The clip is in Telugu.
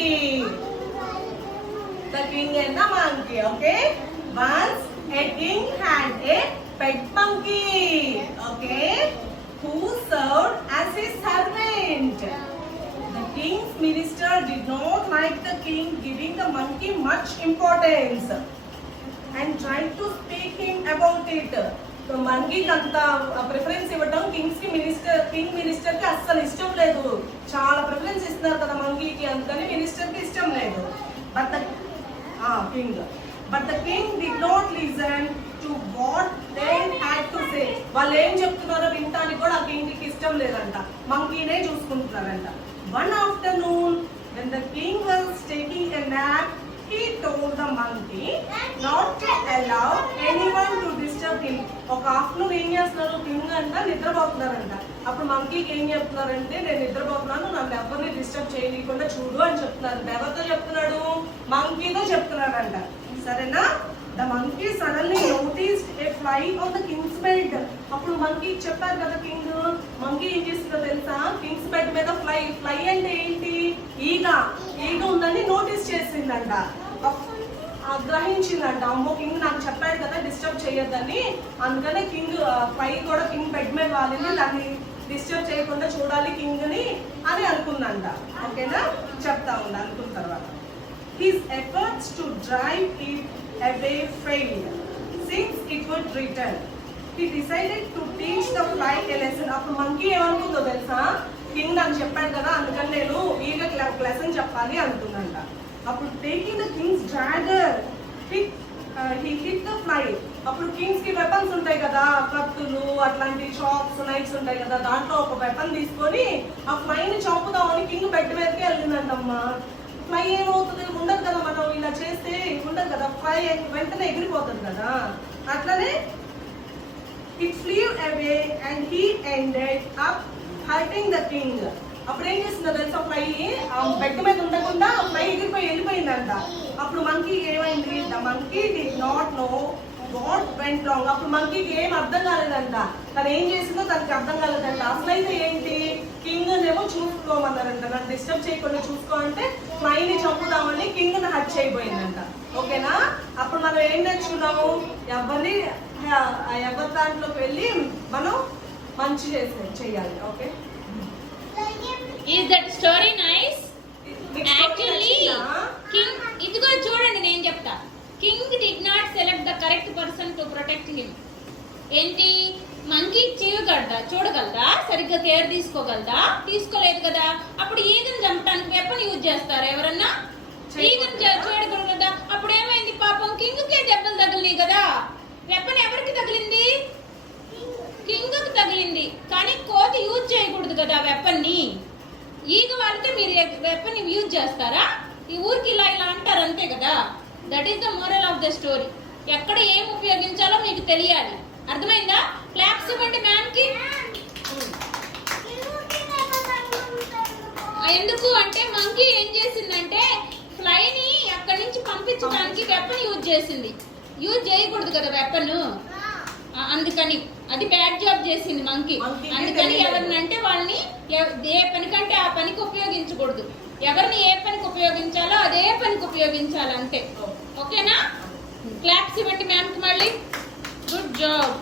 monkey. The king and the monkey. Okay. Once a king had a pet monkey. Okay. Who served as his servant. The king's minister did not like the king giving the monkey much importance and tried to speak him about it. So monkey అంతా ప్రిఫరెన్స్ ఇవ్వడం కింగ్ మినిస్టర్ కి అస్సలు ఇష్టం లేదు. చాలా ప్రిఫరెన్స్ ఇస్తున్నారు కదా మంకీకి, అందుకని మినిస్టర్ కి ఇష్టం లేదు. But the king did not listen to what they had to say. వాళ్ళు ఏం చెప్తున్నారో వినటానికి కూడా ఆ కింగ్ కి ఇష్టం లేదంట, మంకీనే చూసుకుంటున్నారంట. One afternoon, when the king was taking a nap, he told the monkey not to allow anyone to disturb him. ఒక ఆఫ్టర్నూన్ ఏం చేస్తున్నారు, కింగ్ అంట నిద్రపోతున్నారంట. అప్పుడు మంకీకి ఏం చెప్తున్నారంటే, నేను నిద్రపోతున్నాను, నన్ను ఎవరిని డిస్టర్బ్ చేయకుండా చూడు అని చెప్తున్నారు. ఎవరితో చెప్తున్నాడు, మంకీతో చెప్తున్నాడంట. సరేనా? The monkey suddenly noticed a fly on the king's bed. అప్పుడు మంకీ చెప్పారు కదా కింగ్, మంకీ ఏం చేస్తుందో తెలుసా, కింగ్స్ బెడ్ మీద ఫ్లై అంటే ఏంటి, ఈగ ఉందని నోటీస్ చేసిందంట, గ్రహించిందంట. అమ్మో కింగ్ నాకు చెప్పాడు కదా డిస్టర్బ్ చేయొద్దని, అందుకనే కింగ్ ఫ్లై కూడా కింగ్ బెడ్ మీద వాలింది, దాన్ని డిస్టర్బ్ చేయకుండా చూడాలి కింగ్ ని అని అనుకుందంట. ఓకేనా, చెప్తా ఉంది అనుకున్న తర్వాత. His efforts to drive it away failed since it would return. He decided to teach the fly a lesson. అప్పుడు మంకీ ఏమనుకుందో తెలుసా, కింగ్ నాకు చెప్పాడు కదా అందుకని నేను ఈగకి లెసన్ చెప్పాలి అనుకుందంట. అప్పుడు taking the king's dagger he hit the fly. అప్పుడు కింగ్స్ కి వెపన్స్ ఉంటాయి కదా, కత్తులు అట్లాంటి షాప్స్ నైట్స్ ఉంటాయి కదా, దాంట్లో ఒక వెపన్ తీసుకొని ఆ ఫ్లైని చంపుదామని కింగ్ బెడ్ మీదకి వెళ్ళిందంటమ్మా. ఫ్లై ఏమవుతుంది, ఉండదు కదా, మనం ఇలా చేస్తే ఉండదు కదా, ఫ్లై వెంటనే ఎగిరిపోతుంది కదా, అట్లనే it flu away and he ended up hurting the king. అప్పుడు ఏం చేస్తుందో తెలుసా, ఫ్లై బెడ్ మీద ఉండకుండా ఫ్లై వెళ్ళిపోయిందంట. అప్పుడు మంకీ ఏమైంది, the monkey did not know what went wrong. అప్పుడు మంకీకి ఏం అర్థం కాలేదంట, తను ఏం చేసిందో తనకి అర్థం కాలేదంట. అసలైతే ఏంటి, కింగ్ ఏమో చూసుకోమన్నారంట, నన్ను డిస్టర్బ్ చేయకుండా చూసుకో అంటే ఫ్లైని చంపుదామని కింగ్ ని హట్ చేయబోయిందంట. ఓకేనా, అప్పుడు మనం ఏం నేర్చుకున్నాము, ఎవరి దాంట్లోకి వెళ్ళి మనం మంచి చేయాలి. Okay, is that story nice? Actually king ఇదిగో చూడండి నేను చెప్తా, king did not select the correct person to protect him. ఏంటి, మంకీ చూడగలదా, సరిగ్గా కేర్ తీసుకోగలదా, తీసుకోలేదు కదా. అప్పుడు ఈగను చంపడానికి వెపన్ యూజ్ చేస్తారు ఎవరన్నా, ఈగను చూడగలరు కదా. అప్పుడు ఏమైంది, పాపం కింగ్ కే దెబ్బలు తగిలినాయి కదా. వెపన్ ఎవరికి తగిలింది, కింగ్ కి తగిలింది. కానీ కోతి యూజ్ చేయకూడదు కదా వెపన్ ని. ఈగ వాళ్ళకి మీరు వెపన్ యూజ్ చేస్తారా, ఈ ఊరికి ఇలా అంటారు అంతే కదా. That is the moral of the story. ఎక్కడ ఏం ఉపయోగించాలో మీకు తెలియాలి, అర్థమైందా? క్లాప్స్ ఇవ్వండి మ్యామ్ కి. ఎందుకు అంటే మంకీ ఏం చేసిందంటే ఫ్లైని అక్కడి నుంచి పంపించడానికి వెపన్ యూజ్ చేసింది. యూజ్ చేయకూడదు కదా వెపన్, అందుకని అది బ్యాడ్ జాబ్ చేసింది మంకీ. అందుకని ఎవరినంటే వాళ్ళని ఏ పనికంటే ఆ పనికి ఉపయోగించకూడదు. ఎవరిని ఏ పనికి ఉపయోగించాలో అదే పనికి ఉపయోగించాలి అంతే. ఓకేనా, క్లాప్స్ ఇవ్వండి మ్యామ్ కి మళ్ళీ. Good job.